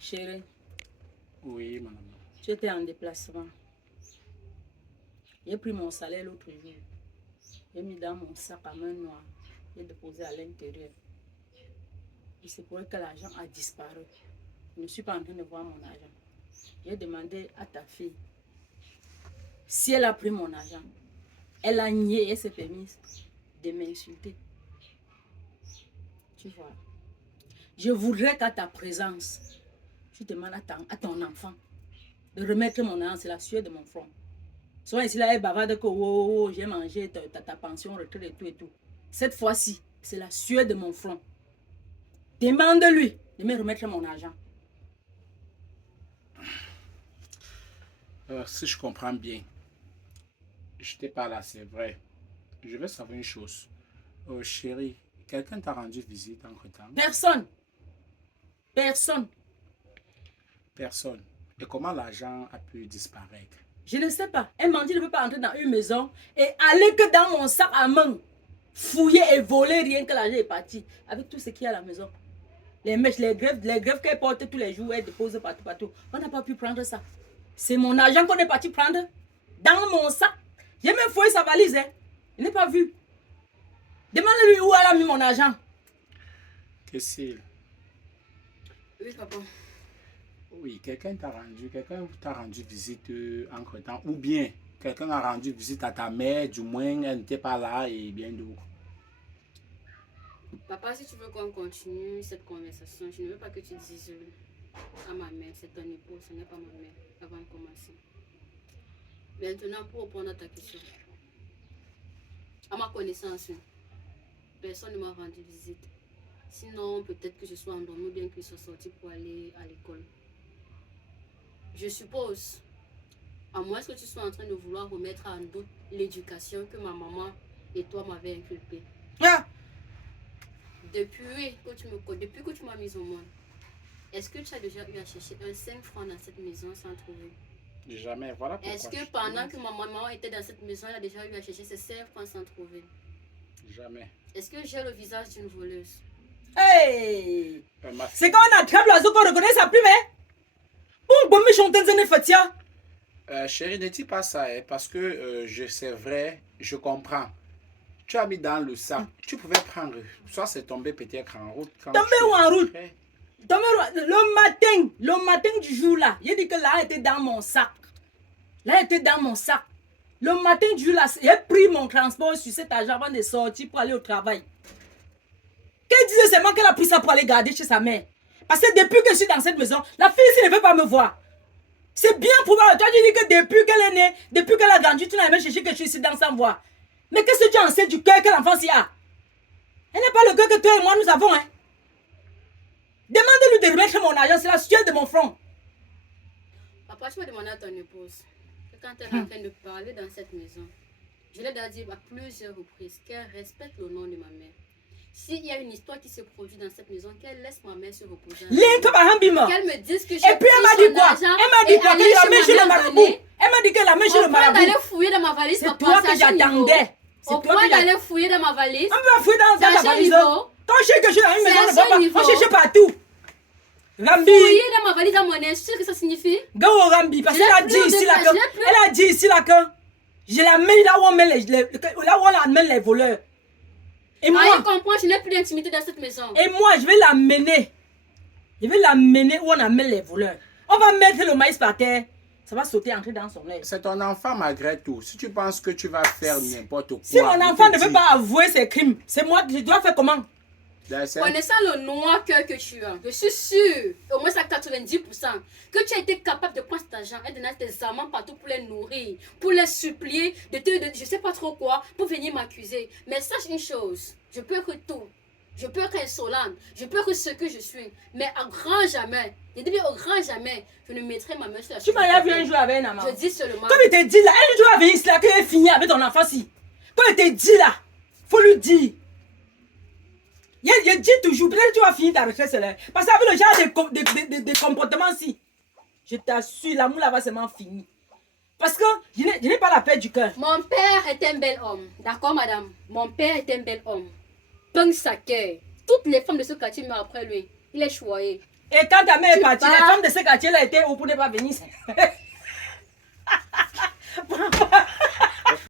Chérie, Oui, madame. tu étais en déplacement. J'ai pris mon salaire l'autre jour. J'ai mis dans mon sac à main noire. J'ai déposé à l'intérieur. Il se pourrait que l'argent a disparu. Je ne suis pas en train de voir mon argent. J'ai demandé à ta fille si elle a pris mon argent. Elle a nié et s'est permise de m'insulter. Tu vois. Je voudrais qu'à ta présence, tu demandes à ton enfant de remettre mon argent. C'est la sueur de mon front. Soit ici, là, elle bavarde que oh, j'ai mangé ta pension, retraite et tout et tout. Cette fois-ci, c'est la sueur de mon front. Demande-lui de me remettre mon argent. Si je comprends bien, je t'ai pas là, c'est vrai. Je veux savoir une chose. Chérie, quelqu'un t'a rendu visite entre-temps? Personne. Personne. Personne. Et comment l'argent a pu disparaître? Je ne sais pas. Un bandit ne peut pas entrer dans une maison et aller que dans mon sac à main. Fouiller et voler rien que l'argent est parti. Avec tout ce qu'il y a à la maison. Les mèches, les grèves qu'elle porte tous les jours, elle dépose partout. On n'a pas pu prendre ça. C'est mon argent qu'on est parti prendre dans mon sac. J'ai même fouillé sa valise. Hein. Je n'ai pas vu. Demande-lui où elle a mis mon argent. Cécile. Oui, papa. Oui, quelqu'un t'a rendu visite entre-temps. Ou bien, quelqu'un a rendu visite à ta mère, du moins, elle n'était pas là et bien d'autres. Papa, si tu veux qu'on continue cette conversation, je ne veux pas que tu dises à ma mère, c'est ton épouse, ce n'est pas ma mère, avant de commencer. Maintenant, pour répondre à ta question, à ma connaissance, personne ne m'a rendu visite. Sinon, peut-être que je sois endormie ou bien que je sois sortie pour aller à l'école. Je suppose, à moins que tu sois en train de vouloir remettre en doute l'éducation que ma maman et toi m'avez inculquée. Ah! Depuis que tu m'as mise au monde, est-ce que tu as déjà eu à chercher un 5 francs dans cette maison sans trouver? Jamais, voilà pourquoi. Est-ce que pendant que ma maman était dans cette maison, elle a déjà eu à chercher ces 5 francs sans trouver? Jamais. Est-ce que j'ai le visage d'une voleuse? Hey! C'est C'est quand on attrape l'oiseau qu'on reconnaît sa plume, hein? Bon, me chanter une fatia. Chérie, ne dis pas ça, hein, parce que c'est vrai, je comprends. Tu as mis dans le sac, tu pouvais prendre, soit c'est tombé peut-être en route. Tombé où en route? Le matin du jour là, j'ai dit que là était dans mon sac. Là était dans mon sac. Le matin du jour là, j'ai pris mon transport sur cet argent avant de sortir pour aller au travail. Qu'elle disait seulement qu'elle a pris ça pour aller garder chez sa mère. Parce que depuis que je suis dans cette maison, la fille ici ne veut pas me voir. C'est bien probable. Toi, tu dis que depuis qu'elle est née, depuis qu'elle a grandi, tu n'as jamais cherché que je suis ici dans sa voix. Mais qu'est-ce que tu en sais du cœur que l'enfant s'y a? Elle n'a pas le cœur que toi et moi nous avons, hein. Demande-lui de remettre mon argent, c'est la sueur de mon front. Papa, tu vas demander à ton épouse que quand elle est en train de parler dans cette maison, je l'ai déjà dit à plusieurs reprises qu'elle respecte le nom de ma mère. S'il y a une histoire qui se produit dans cette maison, qu'elle laisse ma mère se reposer. Qu'elle me dise que j'ai et puis elle m'a dit quoi? Elle m'a dit quoi? Qu'elle la met chez le marabout. Elle m'a dit qu'elle la met chez le marabout. D'aller fouiller dans ma valise, c'est toi que j'attendais. Au point d'aller fouiller dans ma valise. On va fouiller dans ta valise. Quand je sais que je suis dans une maison, on ne va pas. On cherche partout. Rambi. Fouiller dans ma valise à mon nez, c'est ce que ça signifie? Go Rambi, parce qu'elle a dit ici là que. Elle a dit ici là que. Je la mets là où on met là où on amène les voleurs. Et moi, je comprends, je n'ai plus d'intimité dans cette maison. Et moi, je vais l'amener. Je vais l'amener où on amène les voleurs. On va mettre le maïs par terre. Ça va sauter, entrer dans son œil. C'est ton enfant malgré tout. Si tu penses que tu vas faire n'importe quoi. Si mon enfant ne veut pas avouer ses crimes, c'est moi, je dois faire comment? Connaissant le noir cœur que tu as, je suis sûre, au moins à 90%, que tu as été capable de prendre cet argent et de donner tes amants partout pour les nourrir, pour les supplier, de je sais pas trop quoi, pour venir m'accuser. Mais sache une chose, je peux être tout. Je peux être insolente, je peux être ce que je suis, mais à grand jamais, je dis bien au grand jamais, je ne mettrai ma main sur la Tu m'as vu un jour avec un maman. Je dis seulement. Comme il te dit là, un jour avec ici là, qu'elle est finie avec ton enfant si. Comme il te dit là, faut lui dire. Il dit toujours, peut-être que tu vas finir ta retraite là. Parce qu'avec le genre de comportement si, je t'assure, l'amour là va seulement finir. Parce que je n'ai pas la paix du cœur. Mon père est un bel homme, d'accord madame? Mon père est un bel homme. Peng Saké, toutes les femmes de ce quartier m'ont après lui. Il est choyé. Et quand ta mère est Tu partie, les pars. femmes de ce quartier-là étaient où pour ne pas venir.